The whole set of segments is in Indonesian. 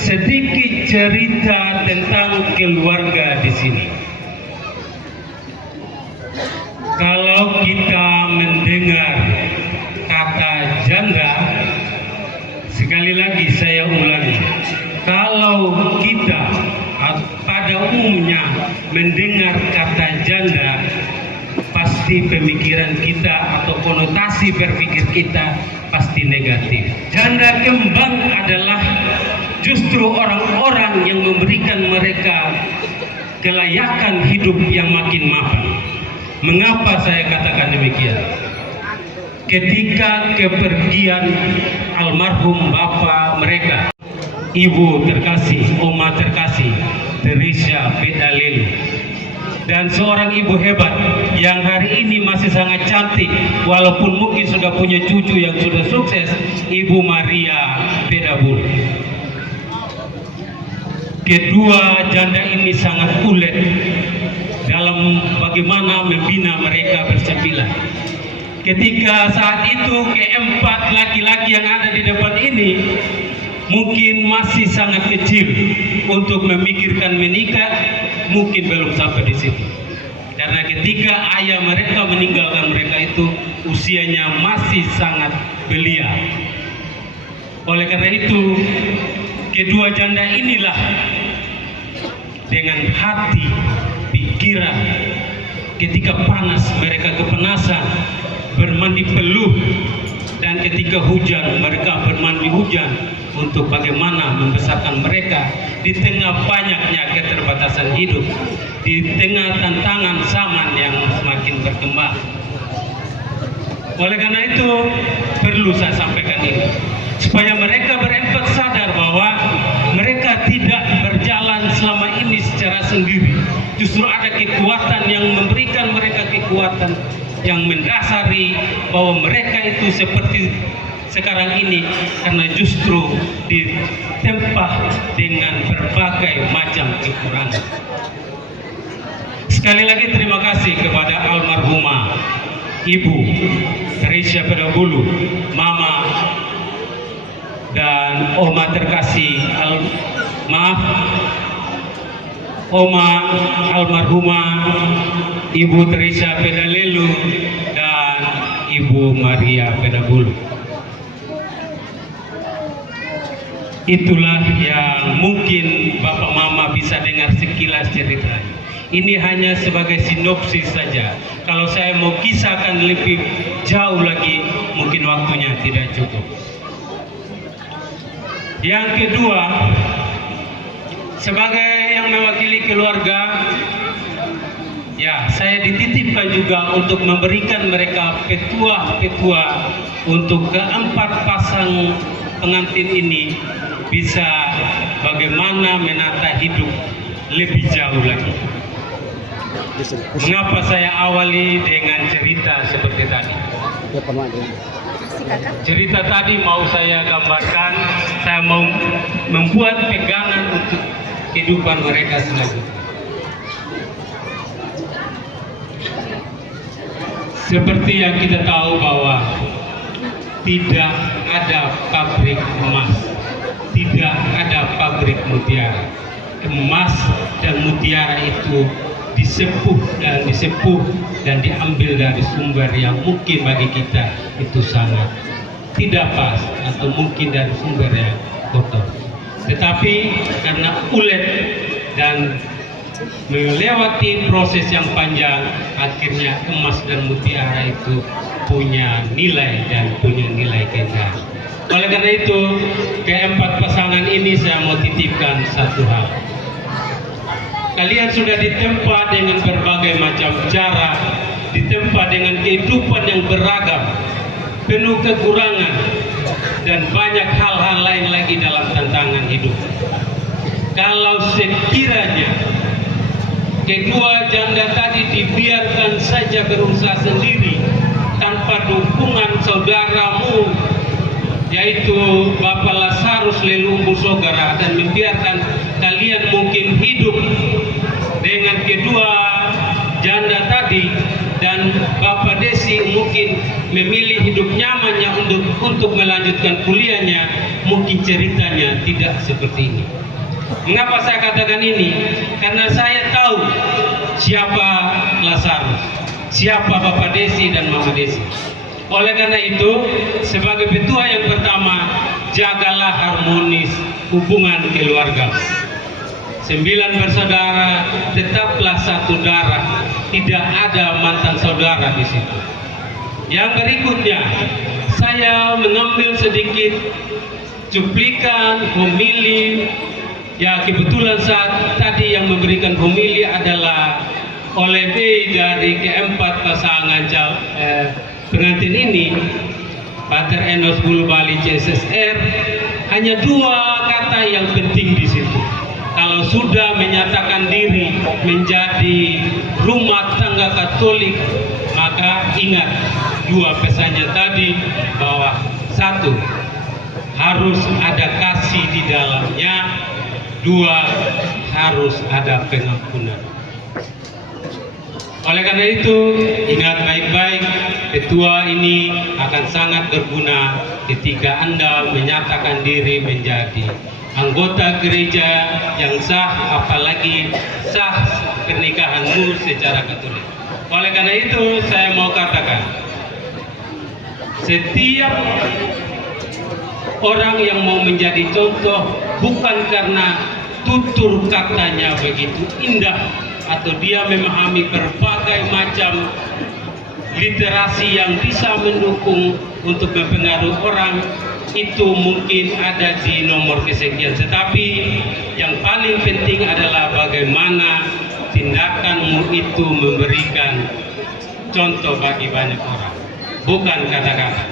sedikit cerita tentang keluarga di sini. Kalau kita mendengar kata janda, sekali lagi saya ulangi, kalau kita pada umumnya mendengar kata janda, pasti pemikiran kita atau konotasi berpikir kita pasti negatif. Janda kembang adalah justru orang-orang yang memberikan mereka kelayakan hidup yang makin mapan. Mengapa saya katakan demikian? Ketika kepergian almarhum bapak mereka, ibu terkasih, oma terkasih, Teresa Pedalelu, dan seorang ibu hebat yang hari ini masih sangat cantik, walaupun mungkin sudah punya cucu yang sudah sukses, Ibu Maria Pedabulu. Kedua janda ini sangat ulet dalam bagaimana membina mereka bersembilan. Ketika saat itu keempat laki-laki yang ada di depan ini mungkin masih sangat kecil untuk memikirkan menikah, mungkin belum sampai di situ. Karena ketika ayah mereka meninggalkan mereka itu usianya masih sangat belia. Oleh karena itu, kedua janda inilah dengan hati, pikiran, ketika panas mereka kepanasan, bermandi peluh, dan ketika hujan mereka bermandi hujan untuk bagaimana membesarkan mereka di tengah banyaknya keterbatasan hidup, di tengah tantangan zaman yang semakin berkembang. Oleh karena itu perlu saya sampaikan ini, supaya mereka berempat sadar bahwa mereka tidak berjalan selama ini secara sendiri. Justru ada kekuatan yang memberikan mereka kekuatan yang mendasari bahwa mereka itu seperti sekarang ini, karena justru ditempa dengan berbagai macam kekurangan. Sekali lagi terima kasih kepada almarhumah Ibu Teresa Pedabulu, Mama dan Oma terkasih, Oma almarhumah Ibu Teresa Pedalelu dan Ibu Maria Pedabulu. Itulah yang mungkin Bapak Mama bisa dengar sekilas cerita. Ini hanya sebagai sinopsis saja. Kalau saya mau kisahkan lebih jauh lagi, mungkin waktunya tidak cukup. Yang kedua, sebagai yang mewakili keluarga, ya, saya dititipkan juga untuk memberikan mereka petua-petua untuk keempat pasang pengantin ini bisa bagaimana menata hidup lebih jauh lagi. Mengapa saya awali dengan cerita seperti tadi? Cerita tadi mau saya gambarkan, saya mau membuat pegangan untuk kehidupan mereka selanjutnya. Seperti yang kita tahu bahwa tidak ada pabrik emas, tidak ada pabrik mutiara. Emas dan mutiara itu disepuh dan diambil dari sumber yang mungkin bagi kita itu sangat tidak pas, atau mungkin dari sumber yang kotor. Tetapi karena ulet dan melewati proses yang panjang, akhirnya emas dan mutiara itu punya nilai dan punya nilai kekal. Oleh karena itu, keempat pasangan ini saya mau titipkan satu hal. Kalian sudah ditempa dengan berbagai macam cara, ditempa dengan kehidupan yang beragam, penuh kekurangan, dan banyak hal-hal lain lagi dalam tantangan hidup. Kalau sekiranya kedua janda tadi dibiarkan saja berusaha sendiri tanpa dukungan saudaramu, yaitu Bapak Lazarus Lelumbu Sogara, dan membiarkan kalian mungkin hidup dengan kedua janda tadi, dan Bapak Desi mungkin memilih hidup nyamannya untuk melanjutkan kuliahnya, mungkin ceritanya tidak seperti ini. Mengapa saya katakan ini? Karena saya tahu siapa Lazarus, siapa Bapak Desi dan Mama Desi. Oleh karena itu, sebagai petua yang pertama, jagalah harmonis hubungan keluarga. 9 bersaudara, tetaplah satu darah, tidak ada mantan saudara di situ. Yang berikutnya, saya mengambil sedikit cuplikan homili. Ya, kebetulan saat tadi yang memberikan homili adalah oleh B dari keempat pasangan pengantin ini, Pater Enos Bulu Bali CSSR. Hanya 2 kata yang penting di situ. Kalau sudah menyatakan diri menjadi rumah tangga Katolik, maka ingat 2 pesannya tadi, bahwa 1, harus ada kasih di dalamnya, 2, harus ada pengampunan. Oleh karena itu, ingat baik-baik, petua ini akan sangat berguna ketika Anda menyatakan diri menjadi anggota gereja yang sah, apalagi sah pernikahanmu secara Katolik. Oleh karena itu, saya mau katakan, setiap orang yang mau menjadi contoh bukan karena tutur katanya begitu indah atau dia memahami berbagai macam literasi yang bisa mendukung untuk mempengaruhi orang, itu mungkin ada di nomor kesekian. Tetapi yang paling penting adalah bagaimana tindakanmu itu memberikan contoh bagi banyak orang, bukan kata-kata.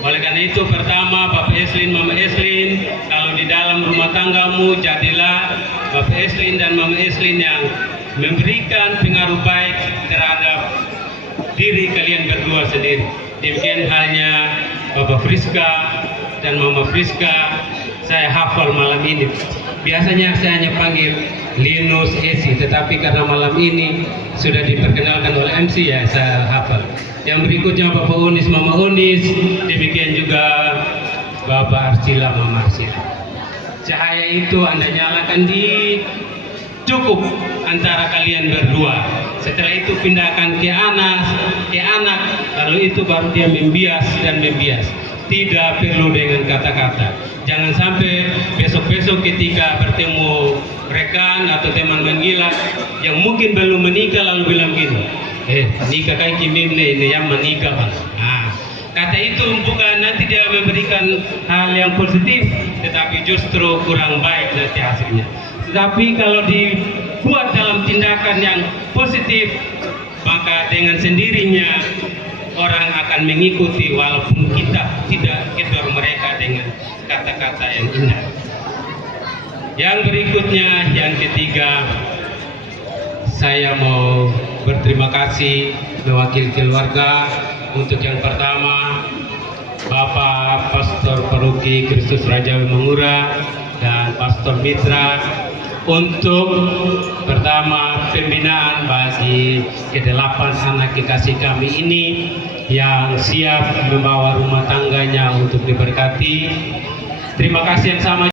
Oleh karena itu, pertama, Bapak Eslin, Mama Eslin, kalau di dalam rumah tanggamu, jadilah Bapak Eslin dan Mama Eslin yang memberikan pengaruh baik terhadap diri kalian berdua sendiri. Demikian halnya Bapak Friska dan Mama Friska, saya hafal malam ini. Biasanya saya hanya panggil Linus Esi, tetapi karena malam ini sudah diperkenalkan oleh MC, ya saya hafal. Yang berikutnya Bapak Unis, Mama Unis, demikian juga Bapak Arcila, Mama Arcila. Cahaya itu Anda nyalakan di cukup antara kalian berdua. Setelah itu pindahkan ke anak, lalu itu baru dia membias dan membias. Tidak perlu dengan kata-kata. Jangan sampai besok-besok ketika bertemu rekan atau teman menggila yang mungkin belum menikah lalu bilang gini, nikah kayak kimim ini yang menikah. Nah, kata itu bukan nanti dia memberikan hal yang positif, tetapi justru kurang baik nanti hasilnya. Tetapi kalau dibuat dalam tindakan yang positif, maka dengan sendirinya orang akan mengikuti walaupun kita tidak kedor mereka dengan kata-kata yang indah. Yang berikutnya, yang ketiga, saya mau berterima kasih mewakili keluarga. Untuk yang pertama, Bapak Pastor Paroki Kristus Raja Mangura dan Pastor Mitra, untuk pertama pembinaan bagi ke-8 anak kekasih kami ini yang siap membawa rumah tangganya untuk diberkati. Terima kasih yang sama